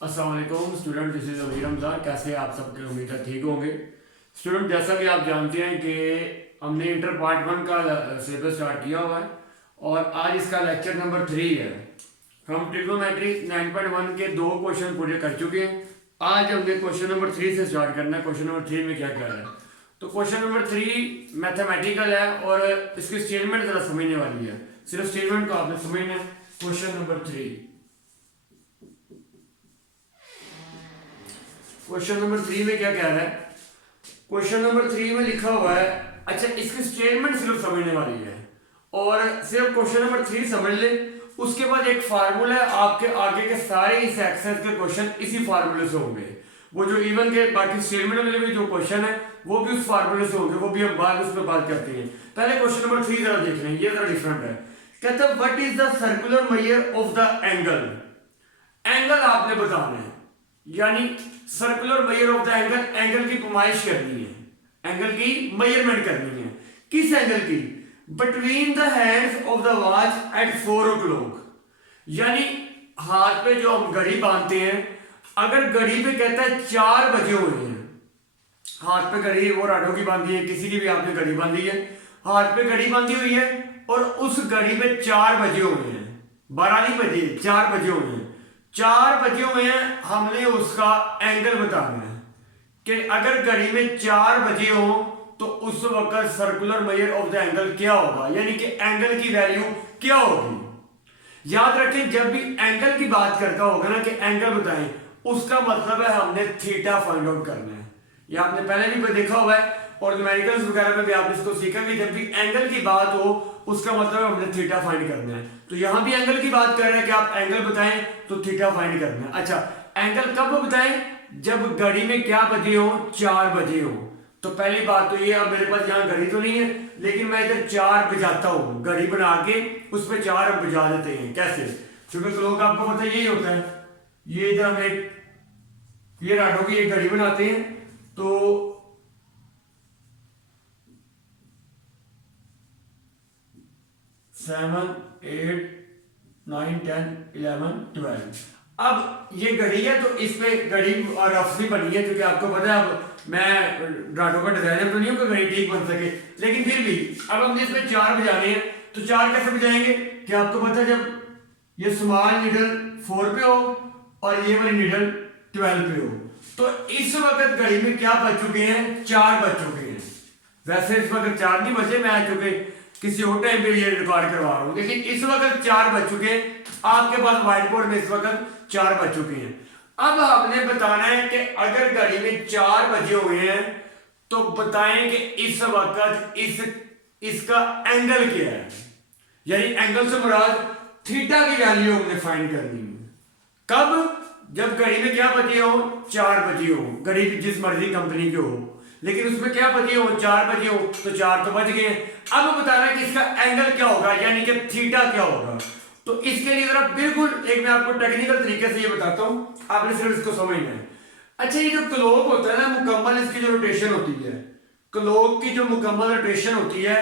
अस्सलाम वालेकुम student, this is अमीर रमज़ान। कैसे हैं आप सबके? उम्मीद है ठीक होंगे। स्टूडेंट, जैसा कि आप जानते हैं कि हमने इंटर पार्ट 1 का सिलेबस स्टार्ट किया हुआ है और आज इसका लेक्चर नंबर 3 है। हम ट्रिग्नोमेट्री 9.1 के 2 क्वेश्चन पूरे कर चुके हैं। आज हमने क्वेश्चन नंबर 3 से स्टार्ट करना है। क्वेश्चन नंबर 3 में क्या क्या है? तो क्वेश्चन नंबर 3 मैथमेटिकल है और इसकी स्टेटमेंट ज़रा समझने वाली है। सिर्फ स्टेटमेंट को आपने समझना है। क्वेश्चन नंबर 3, क्वेश्चन नंबर 3 में क्या कह रहा है? क्वेश्चन नंबर 3 में लिखा हुआ है, अच्छा इसकी स्टेटमेंट सिर्फ समझने वाली है और सिर्फ क्वेश्चन नंबर 3 समझ ले। उसके बाद एक फार्मूला है, आपके आगे के सारे इस एक्सरसाइज के क्वेश्चन इसी फार्मूले से होंगे। वो जो इवन के बाकी स्टेटमेंट में भी जो क्वेश्चन है वो भी उस फार्मूले से होंगे, वो भी हम बाद में उस पर बात करते हैं। पहले क्वेश्चन नंबर 3 जरा देख लें, ये जरा डिफरेंट है। कहता है what is the circular measure of the angle. Angle आपने बताना है, यानी circular measure of the angle, angle की पैमाइश करनी है, एंगल की मेजरमेंट करनी है। किस एंगल की? Between the hands of the watch at 4 o'clock, यानी हाथ पे जो हम घड़ी बांधते हैं, अगर घड़ी पे कहता है 4 बजे हुए हैं, हाथ पे घड़ी वो राडो की बांधी है, किसी की भी आपने घड़ी बांधी है, हाथ पे घड़ी बांधी हुई है और उस घड़ी पे 4 बजे हुए हैं, 12 नहीं बजे, 4 बजे हुए हैं। 4 बजे हुए हैं, हमने उसका एंगल बताना है कि अगर घड़ी में 4 बजे हो तो उस वक्त circular measure of the angle क्या होगा, यानी कि एंगल की वैल्यू क्या होगी। याद रखें, जब भी एंगल की बात करता होगा ना कि एंगल बताएं, उसका मतलब है हमने थीटा फाइंड आउट करना है। ये आपने पहले भी देखा हुआ है और न्यूमेरिकल्स वगैरह में भी आपने इसको सीखा कि जब भी एंगल की बात हो उसका मतलब हमने थीटा फाइंड करना है। तो यहां भी एंगल की बात कर रहे हैं कि आप एंगल बताएं तो थीटा फाइंड करना है। अच्छा, एंगल कब बताएं? जब घड़ी में क्या बजे हो? 4 बजे हो। तो पहली बात तो ये, अब मेरे पास यहाँ घड़ी तो नहीं है लेकिन मैं इधर 4 बजाता हूँ, घड़ी बना के उस पर 4 बजा देते हैं। कैसे? क्योंकि लोग आपको पता यही होता है, ये इधर हम एक ये राडो की एक घड़ी बनाते हैं, तो 7 8 9 10 11 12। अब ये घड़ी है तो इस पे घड़ी रफ भी बनी है, क्योंकि आपको पता है अब मैं राडो का डिजाइनर तो नहीं हूँ कि घड़ी ठीक बन सके, लेकिन फिर भी अब हम इसमें 4 बजाने हैं तो 4 कैसे बजाएंगे कि आपको पता है, जब ये स्मॉल नीडल 4 पे हो और ये वाली नीडल 12 पे हो, तो इस वक्त घड़ी में क्या बज चुके हैं? 4 बज चुके हैं। वैसे इस वक्त 4 नहीं बजे, मैं आ चुके किसी और टाइम पे ये रिकॉर्ड करवा रहा हूं, लेकिन इस वक्त 4 बज चुके हैं। आपके पास व्हाइट बोर्ड में इस वक्त 4 बज चुके हैं। अब आपने बताना है कि अगर घड़ी में 4 बजे हुए हैं तो बताएं कि इस वक्त इसका एंगल क्या है, यानी एंगल से मुराद थीटा की वैल्यू हमने फाइंड करनी है। कब? जब घड़ी में क्या बजे हो? 4 बजे हो। घड़ी जिस मर्जी कंपनी की हो, लेकिन उसमें क्या बजे हो? 4 बजे हो, तो 4 तो बज गए। अब बताना है कि इसका एंगल क्या होगा, यानी कि थीटा क्या होगा। तो इसके लिए जरा बिल्कुल एक मैं आपको टेक्निकल तरीके से ये बताता हूं, आपने सिर्फ इसको समझना है। अच्छा, ये जो क्लॉक होता है ना, मुकम्मल इसकी जो रोटेशन होती है, क्लॉक की जो मुकम्मल रोटेशन होती है,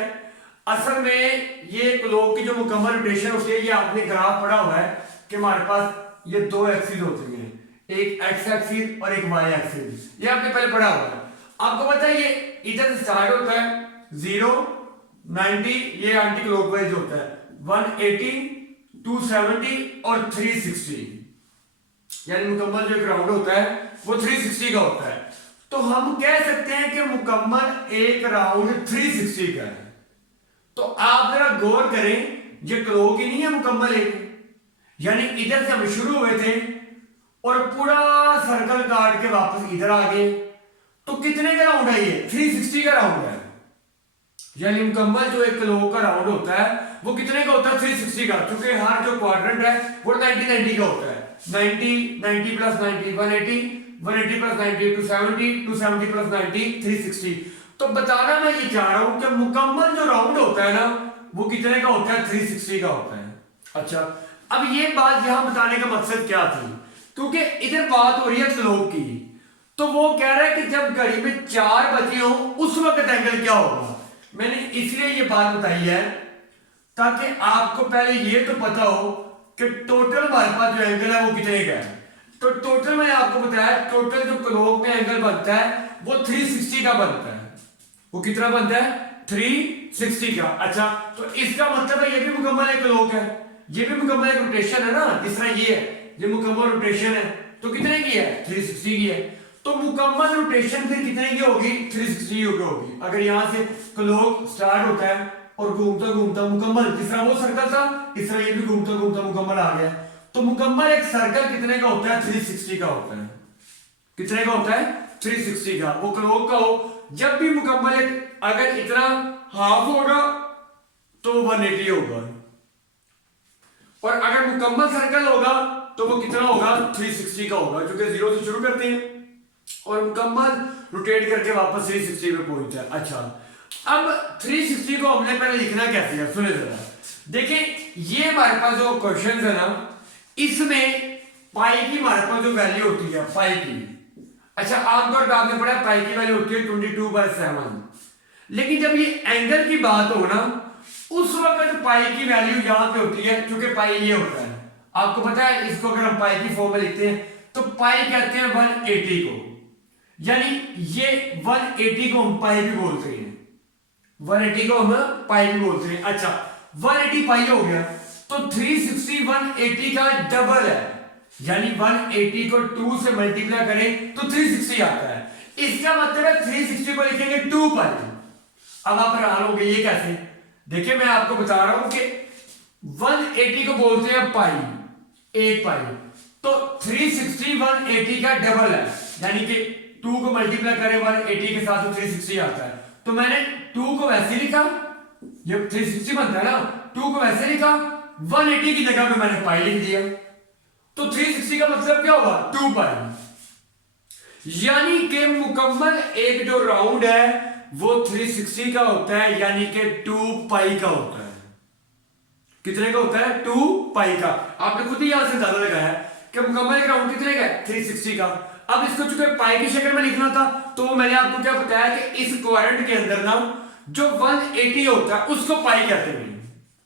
असल में ये क्लॉक की जो मुकम्मल रोटेशन होती है, ये आपने ग्राफ पढ़ा हुआ है कि हमारे पास ये 2 एक्सिस होती हैं, एक एक्स एक्सिस और एक वाई एक्सिस। ये आपने पहले पढ़ा हुआ है। आपको पता है ये इधर से स्टार्ट होता है 0 90, ये एंटी क्लॉकवाइज होता है 180 270 और 360, यानी मुकम्मल जो ग्राउंड होता है वो 360 का होता है। तो हम कह सकते हैं कि मुकम्मल एक राउंड 360 का है। तो आप जरा गौर करें, ये क्लॉक ही नहीं है मुकम्मल एक, यानी इधर से हम शुरू हुए थे और पूरा सर्कल काट के वापस इधर आ गए, तो कितने का राउंड है? ये 360 का राउंड है। यानी मुकम्मल जो एक क्लॉक का राउंड होता है वो कितने का होता है? 360 का, क्योंकि हर जो क्वाड्रेंट है वो 90 90 का होता है। 90 90 प्लस 90 180, 180 प्लस 90 270, 270 प्लस 90 360। तो बताना मैं ये चाह रहा हूं कि मुकम्मल जो राउंड होता है ना वो कितने का होता है? 360 का होता है। अच्छा, अब ये बात यहां बताने का मकसद क्या थी? क्योंकि इधर बात हो रही है क्लॉक की, तो वो कह रहा है कि जब घड़ी में 4 बजे हो उस वक्त एंगल क्या होगा। मैंने इसलिए ये बात बताई है ताकि आपको पहले ये तो पता हो कि टोटल हमारे पास जो एंगल है वो कितने का है। तो टोटल मैंने आपको बताया, टोटल जो क्लॉक में एंगल बनता है वो 360 का बनता है। वो कितना बनता है? 360 का। अच्छा, तो इसका मतलब है ये भी मुकम्मल एक क्लॉक है, ये भी मुकम्मल एक रोटेशन है ना, जिस तरह ये है, ये मुकम्मल रोटेशन है। तो कितने की है? 360 की है। तो मुकम्मल रोटेशन फिर कितने की होगी? 360 की होगी। अगर यहां से क्लॉक स्टार्ट होता है और घूमता घूमता मुकम्मल, जिस तरह वो सर्कल था इस तरह ये भी घूमता घूमता मुकम्मल आ गया। तो मुकम्मल एक सर्कल कितने का होता है? 360 का होता है। कितने का होता है? 360 का। वो क्लॉक का हो, जब भी मुकम्मल एक, अगर इतना हाफ होगा तो 180 होगा, और अगर मुकम्मल सर्कल होगा तो वो कितना होगा? 360 का होगा, क्योंकि 0 से शुरू करते हैं और मुकम्मल रोटेट करके वापस 360 पे पहुंचता है। अच्छा, अब 360 को हमने पहले लिखना कैसे है, सुने जरा। देखिए, ये हमारे पास जो क्वेश्चन है ना, इसमें पाई की हमारे पास जो वैल्यू होती है, पाई की, अच्छा आमतौर पर आपने पढ़ा पाई की वैल्यू होती है 22/7। लेकिन जब ये एंगल की बात हो ना, उस वक्त पाई की वैल्यू यहां पे होती है, क्योंकि पाई ये होता है, आपको पता है, इसको अगर हम पाई की फॉर्म में लिखते हैं तो पाई कहते हैं 180 को, यानी ये 180 को हम पाई भी बोलते हैं, 180 को हम पाई भी बोलते हैं। अच्छा, 180 पाई हो गया, तो 360 180 का डबल है, यानी 180 को 2 से मल्टीप्लाई करें तो 360 आता है। इसका मतलब है 360 को लिखेंगे 2 पाई। अब आप हैरान होंगे ये कैसे? देखिए, मैं आपको बता रहा हूं कि 180 को बोलते हैं पाई, 1 पाई, तो 360 180 का डबल है, यानी कि 2 को मल्टीप्लाई करें 180 के साथ तो 360 आता है। तो मैंने 2 को वैसे लिखा, ये 360 बनता है ना, 2 को वैसे लिखा, 180 की जगह पे मैंने पाई लिख दिया, तो 360 का मतलब क्या होगा? 2 पाई। यानी कि मुकम्मल एक जो राउंड है वो 360 का होता है, यानी कि 2 पाई का होता है। कितने का होता है? 2 पाई का। आपने खुद ही यहां से अंदाजा लगाया कि मुकम्मल एक राउंड कितने का है? 360 का। अब इसको चूंकि पाई की शक्ल में लिखना था, तो मैंने आपको क्या बताया कि इस क्वाड्रेंट के अंदर ना जो 180 होता है उसको पाई कहते हैं,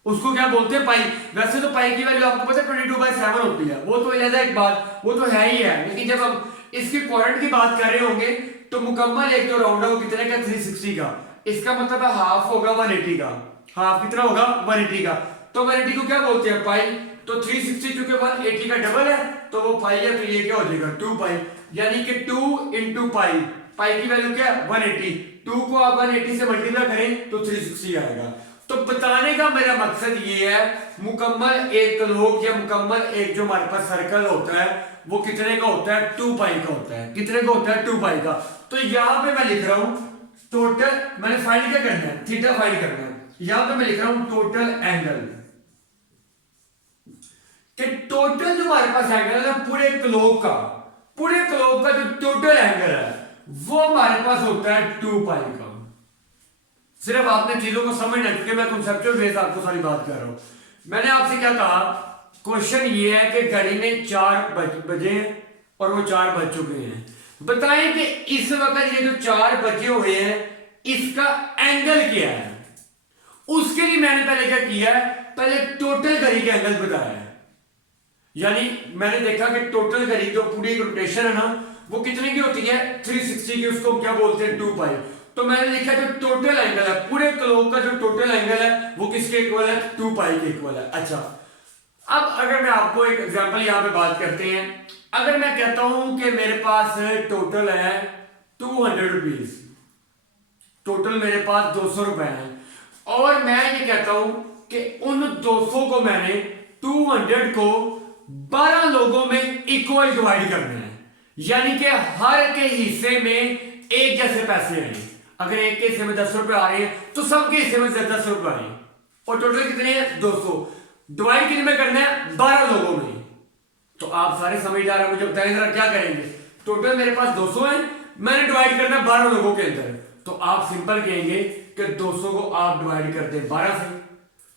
उसको क्या बोलते हैं? पाई। वैसे तो पाई की वैल्यू आपको पता है 22/7 होती है, वो तो अलग एक बात, वो तो है ही है। लेकिन जब हम इसके क्वाड्रेंट की बात कर रहे होंगे तो मुकम्मल एक जो राउंड है वो कितने का? 360 का। इसका मतलब है हाफ होगा 180 का। हाफ कितना होगा? 180 का। तो 180 को क्या बोलते हैं? पाई। तो 360 चूंकि 180 का डबल है तो वो पाई है, तो ये क्या हो जाएगा? 2 पाई, यानी कि 2 इंटू पाई। पाई की वैल्यू क्या है? 180। 2 को आप 180 से मल्टीप्लाई करें तो 360 आएगा। तो बताने का मेरा मकसद ये है, मुकम्मल एक क्लॉक या मुकम्मल एक जो हमारे पास सर्कल होता है वो कितने का होता है? 2 पाई का होता है। कितने का होता है? 2 पाई का। तो यहां पे मैं लिख रहा हूं टोटल, मैंने फाइंड क्या करना है? थीटा फाइंड करना है। यहां पे मैं लिख रहा हूं टोटल एंगल, कि टोटल जो हमारे पास एंगल है पूरे क्लॉक का, पूरे क्लॉक का जो टोटल एंगल है वो हमारे पास होता है 2 पाई का। सिर्फ आपने चीजों को समझना, क्योंकि मैं कंसेप्चुअल बेस आपको सारी बात कर रहा हूं। मैंने आपसे क्या कहा, क्वेश्चन ये है कि घड़ी में 4 बजे और वो 4 बज चुके हैं, बताएं कि इस वक्त ये जो 4 बजे हुए हैं इसका एंगल क्या है। उसके लिए मैंने पहले क्या किया है? पहले टोटल घड़ी का एंगल बताया है, यानी मैंने देखा कि टोटल घड़ी जो पूरी रोटेशन है ना वो कितने की होती है? 360 की। उसको क्या बोलते हैं? 2 पाई। तो मैंने लिखा जो टोटल एंगल है पूरे क्लॉक का, जो टोटल एंगल है वो किसके इक्वल है? 2 पाई के इक्वल है। अच्छा, अब अगर मैं आपको एक एग्जांपल यहां पे बात करते हैं, अगर मैं कहता हूं कि मेरे पास टोटल है 200 रुपीज, टोटल मेरे पास 200 रुपए हैं, और मैं ये कहता हूं कि उन 200 को मैंने 200 को 12 लोगों में इक्वल डिवाइड करना है, यानी कि हर के हिस्से में एक जैसे पैसे हैं। अगर एक के हिस्से में 10 रुपए आ रहे हैं तो सबके हिस्से में 10 रुपए आए, और टोटल कितने हैं? 200। डिवाइड कितने में करना है? 12 लोगों में। तो आप सारे समझदार हैं, मुझे बताएं जरा क्या करेंगे। टोटल मेरे पास 200 है, मैंने डिवाइड करना है 12 लोगों के अंदर, तो आप सिंपल कहेंगे कि 200 को आप डिवाइड करते हैं 12 से,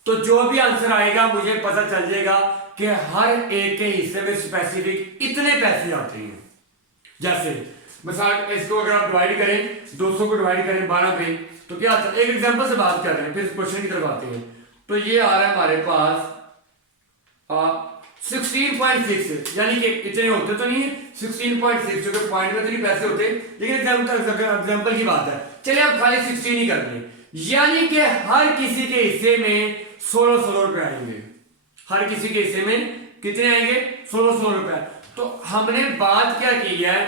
तो जो भी आंसर आएगा मुझे पता चल जाएगा कि हर एक के हिस्से में स्पेसिफिक इतने पैसे आते हैं। जैसे मिसाल, इसको अगर आप डिवाइड करें, 200 को डिवाइड करें 12 पे, तो क्या आता है? एक एग्जांपल से बात कर रहे हैं, फिर क्वेश्चन की तरफ आते हैं। तो ये आ रहा है हमारे पास 16.6 यानी कि इतने होते तो नहीं है 16.6 जो कि पॉइंट में तो नहीं पैसे होते, लेकिन एग्जाम्पल की बात है। चलिए आप खाली 16 ही कर लें, यानी कि हर किसी के हिस्से में 16 रुपए आएंगे। हर किसी के हिस्से में कितने आएंगे? 16 रुपए। तो हमने बात क्या की है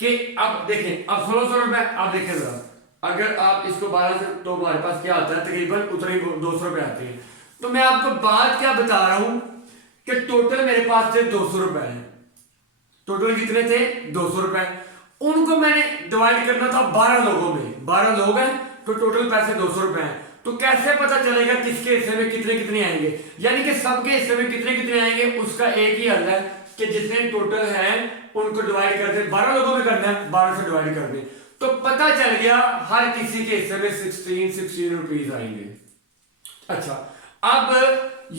कि अब देखें, अब 16 रुपए आप देखें जरा, अगर आप इसको 12 से, तो हमारे पास क्या आता है तकरीबन उतने 200 रुपए आते हैं। तो मैं आपको बात क्या बता रहा हूं कि टोटल मेरे पास थे 200 रुपए हैं। टोटल कितने थे? 200 रुपए। उनको मैंने डिवाइड करना था 12 लोगों में। 12 लोग हैं तो टोटल पैसे 200 रुपए हैं। तो कैसे पता चलेगा किसके हिस्से में कितने कितने आएंगे? यानी कि सबके हिस्से में कितने कितने आएंगे उसका एक ही हल है कि जितने टोटल हैं उनको डिवाइड कर दे। 12 लोगों में करना है, 12 से डिवाइड कर दे, तो पता चल गया हर किसी के हिस्से में 16 रुपीज आएंगे। अच्छा, अब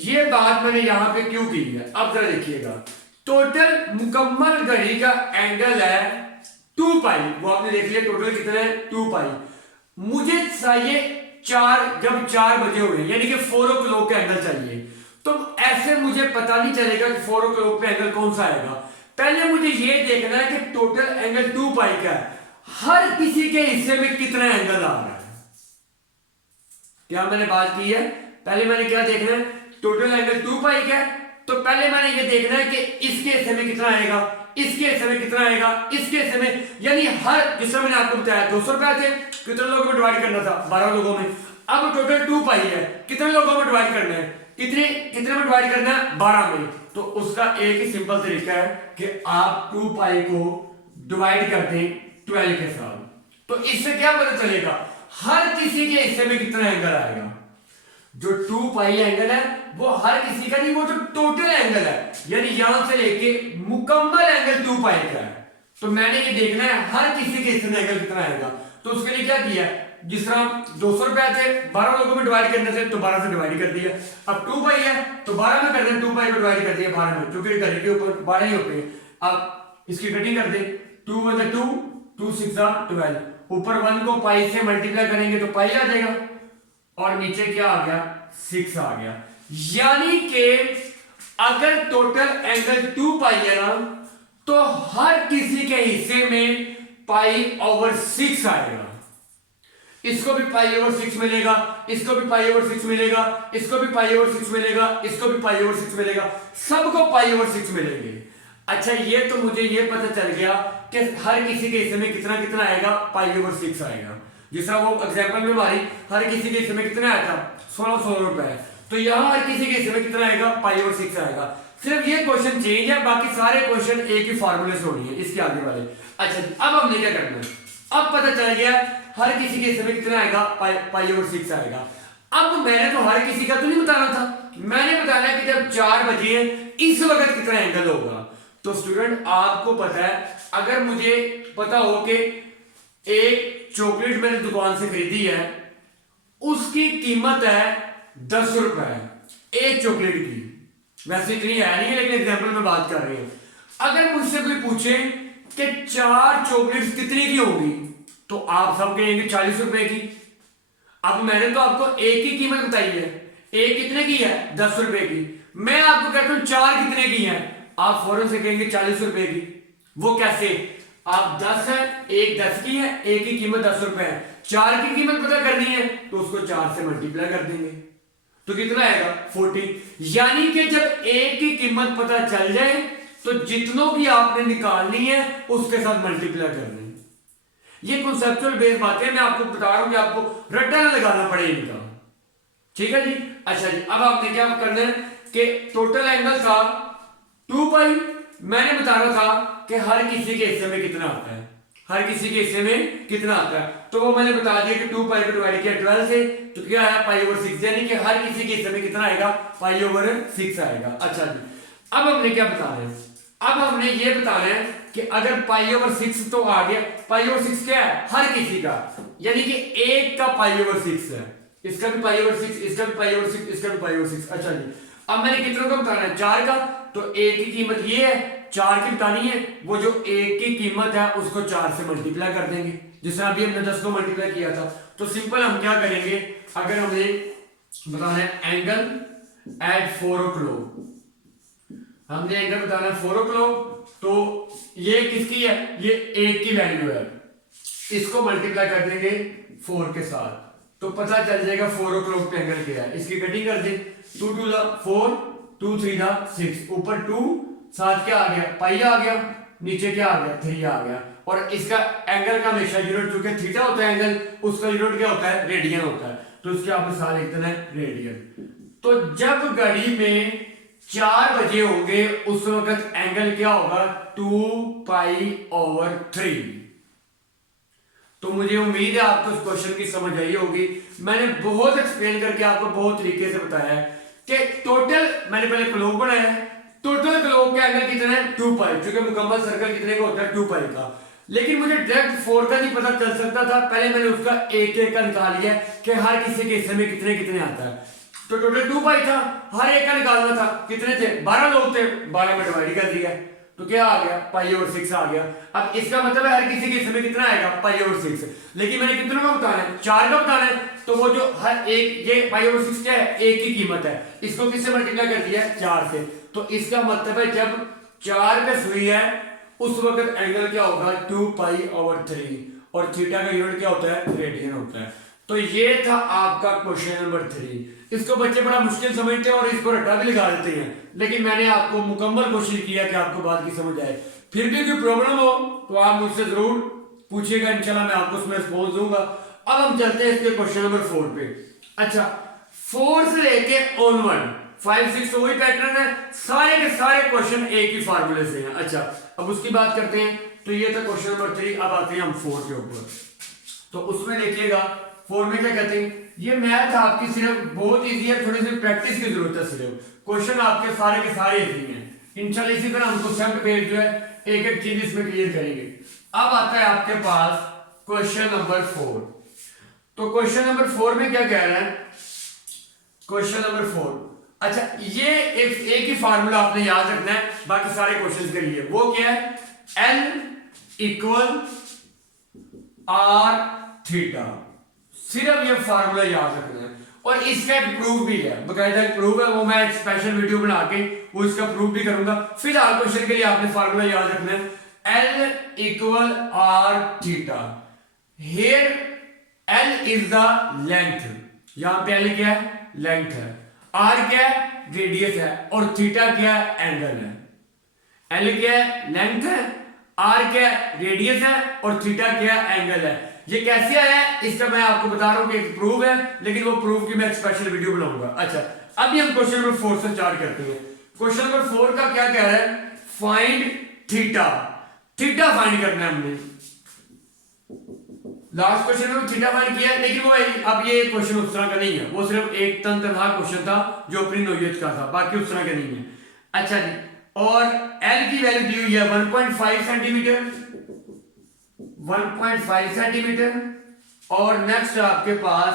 ये बात मैंने यहां पे क्यों की है, अब जरा देखिएगा। टोटल मुकम्मल घड़ी का एंगल है 2 पाई, वो आपने देख लिया टोटल कितना है 2 पाई। मुझे चाहिए 4, जब 4 बजे हुए यानी कि 4 o'clock का एंगल चाहिए। तो ऐसे मुझे पता नहीं चलेगा कि 4 o'clock पे एंगल कौन सा आएगा। पहले मुझे ये देखना है कि टोटल एंगल 2 पाई का है, हर किसी के हिस्से में कितना एंगल आ रहा है। क्या मैंने बात की है? पहले मैंने क्या देखना है? टोटल एंगल 2 पाई का है, तो पहले मैंने ये देखना है कि इसके हिस्से में कितना आएगा, इसके हिस्से में कितना आएगा, इसके हिस्से में, यानी हर, जिस मैंने आपको बताया 200 रुपए थे, कितने लोगों में डिवाइड करना था? 12 लोगों में। अब टोटल 2 पाई है, कितने लोगों में डिवाइड करना है? कितने में डिवाइड करना है? 12 में। तो उसका एक ही सिंपल तरीका है कि आप 2 पाई को डिवाइड कर दें 12 के साथ। तो इससे क्या पता चलेगा हर किसी के हिस्से में कितना एंगल आएगा। जो 2 पाई एंगल है वो हर किसी का नहीं, वो जो टोटल एंगल है, यानी यहां से लेके मुकम्मल एंगल 2 पाई का है। तो मैंने ये देखना है हर किसी के हिस्से में एंगल कितना आएगा। तो उसके लिए क्या किया, जिस तरह 200 रुपए थे, 12 लोगों में डिवाइड करने थे, तो 12 से डिवाइड कर दिया। अब 2 पाई है तो 12 में करना है, 2 पाई को डिवाइड कर दिया 12 में, क्योंकि घड़ी के ऊपर 12 ही होते हैं। अब इसकी कटिंग कर दे, 2 × 2, 2 6 12, ऊपर 1 को पाई से मल्टीप्लाई करेंगे तो पाई आ जाएगा, और नीचे क्या आ गया? 6 आ गया। यानी कि अगर टोटल एंगल 2 पाई है ना, तो हर किसी के हिस्से में π/6 आएगा। इसको भी π/6 मिलेगा, इसको भी π/6 मिलेगा, इसको भी π/6 मिलेगा, इसको भी π/6 मिलेगा, सबको π/6 मिलेंगे। अच्छा, ये तो मुझे ये पता चल गया कि हर किसी के हिस्से में कितना कितना आएगा, π/6 आएगा। जिस तरह वो एग्जांपल में हमारी हर किसी के हिस्से में कितना आया था, 16 रुपए, तो यहां हर किसी के हिस्से में कितना आएगा, π/6 आएगा। सिर्फ ये क्वेश्चन चेंज है, बाकी सारे क्वेश्चन एक ही फार्मूले से होनी है इसके आगे वाले। अच्छा, अब हमने क्या करना है, अब पता चल गया हर किसी के हिस्से में कितना आएगा, π/6 आएगा। अब मैंने तो हर किसी का तो नहीं बताना था, मैंने बताना कि जब 4 बजे है इस वक्त कितना एंगल होगा। तो स्टूडेंट आपको पता है, अगर मुझे पता हो कि एक चॉकलेट मैंने दुकान से खरीदी है, उसकी कीमत है 10 रुपए एक चॉकलेट की, वैसे इतनी है नहीं, लेकिन एग्जांपल में बात कर रही हूं। अगर मुझसे कोई पूछे कि 4 चॉकलेट्स कितने की होंगी, तो आप सब कहेंगे 40 रुपए की। अब मैंने तो आपको एक की कीमत बताई है, एक कितने की है, 10 रुपए की। मैं आपको कहता हूं 4 कितने की है, आप फौरन से कहेंगे 40 रुपए की। वो कैसे? आप 10 है, एक 10 की है, एक की कीमत 10 रुपए है, 4 की कीमत पता करनी है तो उसको 4 से मल्टीप्लाई कर देंगे, तो कितना आएगा, 40। यानी कि जब एक की कीमत पता चल जाए तो जितनों की आपने निकालनी है उसके साथ मल्टीप्लाई करनी है। ये कॉन्सेप्चुअल बेस बातें मैं आपको बता रहा हूं कि आपको रट्टा ना लगाना पड़े इनका, ठीक है जी। अच्छा जी, अब आपने क्या करना है कि टोटल एंगल था 2 पाई, मैंने बताना था कि हर किसी के हिस्से में कितना आता है, हर किसी के हिस्से में कितना आता है, तो वो मैंने बता दिया कि 2 पाई को डिवाइड किया 12 से, तो क्या आया π/6, यानी कि हर किसी के हिस्से में कितना आएगा, π/6 आएगा। अच्छा जी, अब हमने क्या बताना है, अब हमने ये बताना है कि अगर π/6 तो आ गया, π/6 क्या है, हर किसी का, यानी कि एक का π/6 है, इसका भी π/6, इसका भी π/6, इसका भी π/6। अच्छा जी, अब मैंने कितनों का बताना है, 4 का, तो एक की कीमत ये है, 4 की बतानी है, वो जो एक की कीमत है उसको 4 से मल्टीप्लाई कर देंगे, जिस तरह अभी हमने 10 को मल्टीप्लाई किया था। तो सिंपल हम क्या करेंगे, अगर हमें बताना है एंगल एट 4 o'clock, हमने एंगल बताना है 4 o'clock, तो ये किसकी है, ये 1 की वैल्यू है, इसको मल्टीप्लाई कर देंगे 4 के साथ तो पता चल जाएगा 4 o'clock पे एंगल क्या है। इसकी कटिंग कर दे, 2 2 दा 4, 2 3 दा 6, ऊपर 2 साथ क्या आ गया, पाई आ गया, नीचे क्या आ गया, 3 आ गया। और इसका एंगल का हमेशा यूनिट चूंकि थीटा होता है एंगल, उसका यूनिट क्या होता है, रेडियन होता है, तो इसके आप मिसाल लिख देना है रेडियन। तो जब घड़ी में 4 बजे होंगे उस वक्त एंगल क्या होगा, 2 पाई/3। तो मुझे उम्मीद है आपको इस क्वेश्चन की समझ आई होगी। मैंने बहुत एक्सप्लेन करके आपको बहुत तरीके से बताया है कि टोटल, मैंने पहले क्लोक बनाया है, टोटल क्लोक का एंगल कितना है, 2 पाई, क्योंकि मुकम्मल सर्कल कितने का होता है, 2 पाई का। लेकिन मुझे डायरेक्ट 4 का नहीं पता चल सकता था, पहले मैंने उसका एक एक का निकाल लिया कि हर किसी के हिस्से में कितने कितने आता है। तो टोटल 2 पाई था, हर एक का निकालना था, कितने थे, 12 लोग थे, 12 में डिवाइड कर दिया तो क्या आ गया, पाई/6 आ गया। अब इसका मतलब है हर किसी के हिस्से में कितना आएगा, पाई/6। लेकिन मैंने कितनों का बताना है, 4 का बताना है, तो वो जो हर एक, ये पाई/6 क्या है, एक की कीमत है, इसको किससे मल्टीप्लाई कर दिया है, 4 से। तो इसका मतलब है जब 4 पे सुई है उस वक्त एंगल क्या होगा, 2 पाई/3, और थीटा का यूनिट क्या होता है, रेडियन होता है। तो ये था आपका क्वेश्चन नंबर 3। इसको बच्चे बड़ा मुश्किल समझते हैं और इसको रट्टा भी लगा देते हैं, लेकिन मैंने आपको मुकम्मल कोशिश किया कि आपको बात की समझ आए। फिर भी कोई प्रॉब्लम हो तो आप मुझसे जरूर पूछिएगा, इंशाल्लाह मैं आपको उसमें रिस्पॉन्स दूंगा। अब हम चलते हैं इसके क्वेश्चन नंबर 4 पे। अच्छा, 4 से लेके ऑनवर्ड 5 6 वही पैटर्न है, सारे के सारे क्वेश्चन एक ही फार्मूले से हैं। अच्छा, अब उसकी बात करते हैं। तो ये था क्वेश्चन नंबर 3। अब आते हैं हम 4 के ऊपर। तो उसमें देखिएगा 4 में क्या कहते हैं, ये मैथ आपकी सिर्फ बहुत इजी है, थोड़ी सी प्रैक्टिस की जरूरत है। सिर्फ क्वेश्चन आपके सारे के सारे इजी हैं इंशाल्लाह। इसी तरह हम क्वेश्चन पेज जो है एक एक चीज इसमें क्लियर करेंगे। अब आता है आपके पास क्वेश्चन नंबर 4। तो क्वेश्चन नंबर 4 में क्या कह रहा है, क्वेश्चन नंबर 4, अच्छा ये एक ही फार्मूला आपने याद रखना है बाकी सारे क्वेश्चन के लिए। वो क्या है, L = R θ। सिर्फ ये फार्मूला याद रखना है, और इसका एक प्रूफ भी है, बकायदा एक प्रूफ है, वो मैं एक स्पेशल वीडियो बना के वो इसका प्रूफ भी करूंगा। फिलहाल क्वेश्चन के लिए आपने फार्मूला याद रखना है, L = R θ। Here L is the length, यहां पे L क्या है, लेंथ है, R क्या है, रेडियस है, और थीटा क्या है, एंगल है। L क्या है, लेंथ है, R क्या है, रेडियस है, और थीटा क्या है, एंगल है। ये कैसे आया है इसका मैं आपको बता रहा हूं कि एक प्रूफ है, लेकिन वो प्रूफ की मैं एक स्पेशल वीडियो बनाऊंगा। अच्छा, अभी हम क्वेश्चन नंबर 4 से स्टार्ट करते हैं। क्वेश्चन नंबर 4 का क्या कह रहा है, फाइंड थीटा। थीटा फाइंड करना है हमने। लास्ट क्वेश्चन में थीटा फाइंड किया, लेकिन वो अब ये क्वेश्चन उस तरह का नहीं है, वो सिर्फ एक तनहा क्वेश्चन था जो अपनी नोयत का था, बाकी उस तरह का नहीं है। अच्छा जी, और L की वैल्यू दी हुई है 1.5 सेंटीमीटर, 1.5 सेंटीमीटर, और नेक्स्ट आपके पास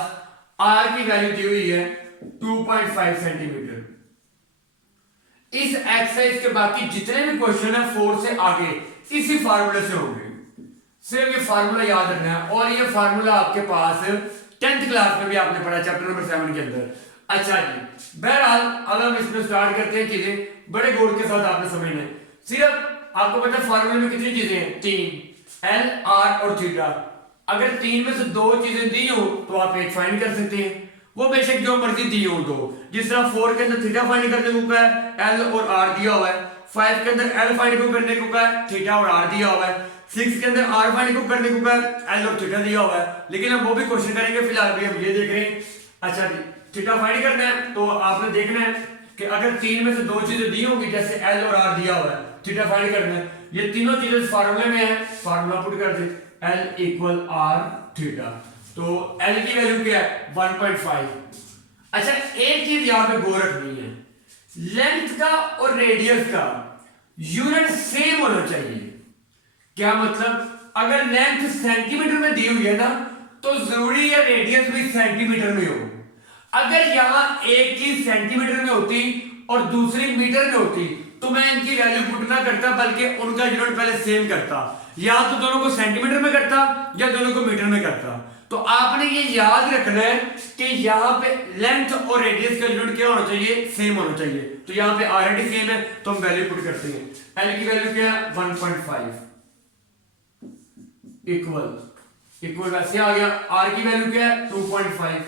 R की वैल्यू दी हुई है 2.5 सेंटीमीटर। इस एक्सरसाइज के बाकी जितने भी क्वेश्चन है 4 से आगे इसी फार्मूले से होंगे, सिर्फ ये फार्मूला याद रखना है। और ये फार्मूला आपके पास 10th क्लास में भी आपने पढ़ा, चैप्टर नंबर 7 के अंदर। अच्छा जी, बहरहाल अब हम इसमें स्टार्ट करते हैं। चीजें बड़े गौर के साथ आपने समझना है। सिर्फ आपको पता है फार्मूले में कितनी चीजें हैं, 3, L, R और थीटा। अगर 3 में से 2 चीजें दी हो तो आप एक फाइंड कर सकते हैं, वो बेशक जो मर्जी दी हो। दो, जिस तरह 4 के अंदर थीटा फाइंड करने को कहा है, L और R दिया हुआ है। 5 के अंदर L फाइंड करने को कहा है, थीटा और R दिया हुआ है। 6 के अंदर R फाइंड करने को कहा है, L और थीटा दिया हुआ है। लेकिन हम वो भी क्वेश्चन करेंगे, फिलहाल भी हम ये देख रहे हैं। अच्छा जी, थीटा फाइंड करना है तो आपने देखना है कि अगर 3 में से 2 चीजें दी होंगी, जैसे L और R दिया हुआ है, थीटा फाइंड करना है, ये तीनों चीजें इस फार्मूले में है, फार्मूला पुट कर दे, L = R θ। तो L की वैल्यू क्या है, 1.5। अच्छा, एक चीज यहां पे गौर रखनी है, लेंथ का और रेडियस का यूनिट सेम होना चाहिए। क्या मतलब, अगर लेंथ सेंटीमीटर में दी हुई है ना, तो जरूरी है रेडियस भी सेंटीमीटर में हो। अगर यहां एक चीज सेंटीमीटर में होती और दूसरी मीटर में होती तो मैं इनकी वैल्यू पुट ना करता, बल्कि उनका यूनिट पहले सेम करता, या तो दोनों को सेंटीमीटर में करता या दोनों को मीटर में करता। तो आपने ये याद रखना है कि यहाँ पे लेंथ और रेडियस का यूनिट क्या होना चाहिए, सेम होना चाहिए। तो यहाँ पे ऑलरेडी सेम है तो हम वैल्यू पुट करते हैं। एल की वैल्यू क्या है 1.5 इक्वल वैसे आ गया। आर की वैल्यू क्या है 2.5।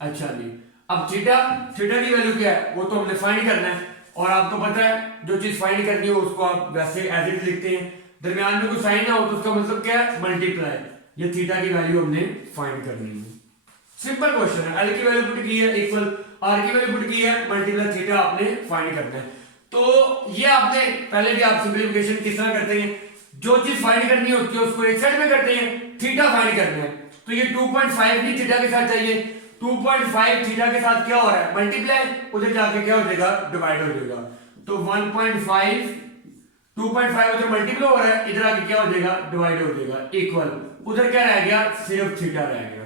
अच्छा जी, अब थीटा की वैल्यू क्या है वो तो हमने फाइंड करना है, और आपको पता है जो चीज फाइंड करनी हो उसको आप वैसे एज इट लिखते हैं, दरमियान में कुछ साइन ना हो तो उसका मतलब क्या है मल्टीप्लाई। ये थीटा की वैल्यू हमने फाइंड करनी है। सिंपल क्वेश्चन है। एल की वैल्यू पुट की है इक्वल, आर की वैल्यू पुट की है मल्टीप्लाई थीटा आपने फाइंड करना है। तो ये आपने पहले भी आप सिंपलीफिकेशन किस तरह करते हैं, जो चीज फाइंड करनी होती है उसको एक साइड में करते हैं, थीटा फाइंड करना है। तो ये 2.5 भी थीटा के साथ चाहिए, 2.5 थीटा के साथ क्या हो रहा है मल्टीप्लाई, उधर जाके क्या हो जाएगा डिवाइड हो जाएगा। तो 1.5 2.5 उधर मल्टीप्लाई हो रहा है, इधर आके क्या हो जाएगा डिवाइड हो जाएगा इक्वल, उधर क्या रह गया सिर्फ थीटा रह गया।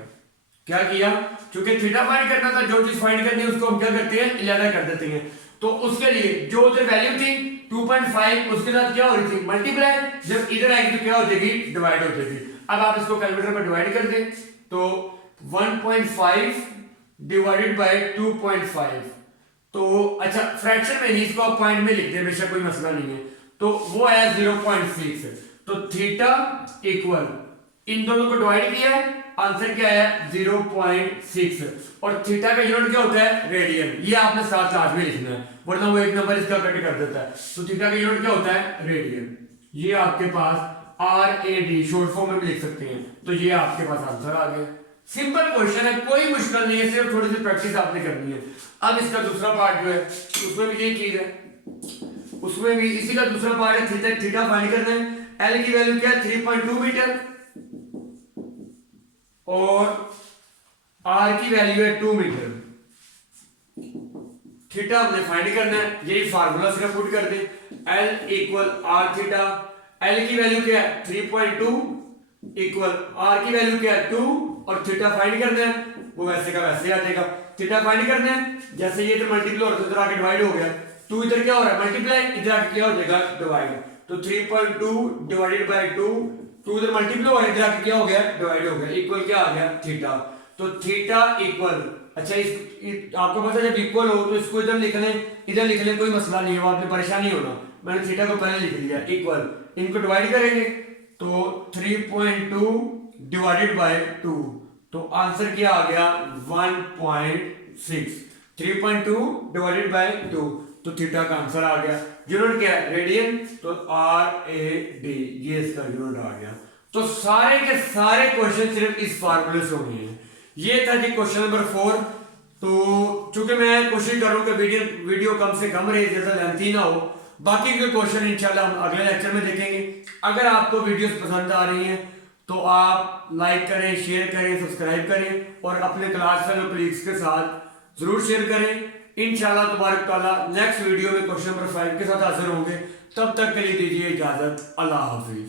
क्या किया, क्योंकि थीटा फाइंड करना था, जो चीज फाइंड करनी है उसको हम क्या करते हैं 11 कर देते हैं। तो उसके लिए जो उधर वैल्यू थी 2.5 उसके साथ क्या हो रही थी मल्टीप्लाई, जब इधर आएगी तो क्या हो जाएगी डिवाइड हो जाएगी। अब आप इसको कैलकुलेटर में डिवाइड कर दें तो 1.5 डिवाइडेड बाय 2.5, तो अच्छा फ्रैक्शन में नहीं, इसको आप पॉइंट में लिख दें बेशक कोई मसला नहीं है। तो वो है 0.6। तो थीटा इक्वल इन दोनों को डिवाइड किया है, आंसर क्या है 0.6, और थीटा का यूनिट क्या होता है रेडियन। ये आपने साथ साथ में लिखना है वरना वो एक नंबर इसका कट कर देता है। तो थीटा का यूनिट क्या होता है रेडियन। ये आपके पास RAD शॉर्ट फॉर्म में भी लिख सकते हैं। तो ये आपके पास आंसर आ गया। सिंपल क्वेश्चन है, कोई मुश्किल नहीं है, सिर्फ थोड़ी सी प्रैक्टिस आपने करनी है। अब इसका दूसरा पार्ट जो है उसमें भी यही चीज है, उसमें भी इसी का दूसरा पार्ट है थीटा फाइंड करना है। एल की वैल्यू क्या है 3.2 मीटर और आर की वैल्यू है 2 मीटर। थीटा हमने फाइंड करना है, यही फार्मूला सिर्फ पुट कर दे, L equal R theta. L की वैल्यू क्या है 3.2 इक्वल आर की वैल्यू क्या है 2, और थीटा फाइंड करना है वो वैसे का वैसे आ जाएगा। थीटा फाइंड करना है, जैसे ये इधर मल्टीप्लाई हो रहा है इधर आके डिवाइड हो गया, 2 इधर क्या हो रहा है मल्टीप्लाई, इधर आके क्या हो जाएगा डिवाइड। तो 3.2 डिवाइडेड बाय 2 इधर मल्टीप्लाई हो रहा है इधर आके क्या हो गया डिवाइड हो गया, इक्वल क्या आ गया थीटा। तो थीटा इक्वल, अच्छा आपको पता है जब इक्वल हो तो इसको इधर लिख लें कोई मसला नहीं है, वो आपने परेशानी होना। मैंने थीटा को पहले लिख लिया इक्वल, इनको डिवाइड करेंगे तो 3.2 डिवाइडेड बाय 2, तो आंसर क्या आ गया 1.6। 3.2 डिवाइडेड बाय 2, तो थीटा का आंसर आ गया। यूनिट क्या है रेडियन, तो RAD ये इसका यूनिट आ गया। तो सारे के सारे क्वेश्चन सिर्फ इस फार्मूले से होंगे हैं। ये था जी क्वेश्चन नंबर 4। तो चूंकि मैं कोशिश करूं कि वीडियो कम से कम रहे, ज्यादा लेंथी ना हो। बाकी के क्वेश्चन इंशाल्लाह हम अगले लेक्चर में देखेंगे। अगर आपको वीडियोस पसंद आ रही हैं तो आप लाइक करें, शेयर करें, सब्सक्राइब करें और अपने क्लास फेलो कलीग्स के साथ जरूर शेयर करें। इंशाल्लाह तबारक तआला नेक्स्ट वीडियो में क्वेश्चन नंबर 5 के साथ हाजिर होंगे। तब तक के लिए दीजिए इजाजत। अल्लाह हाफिज।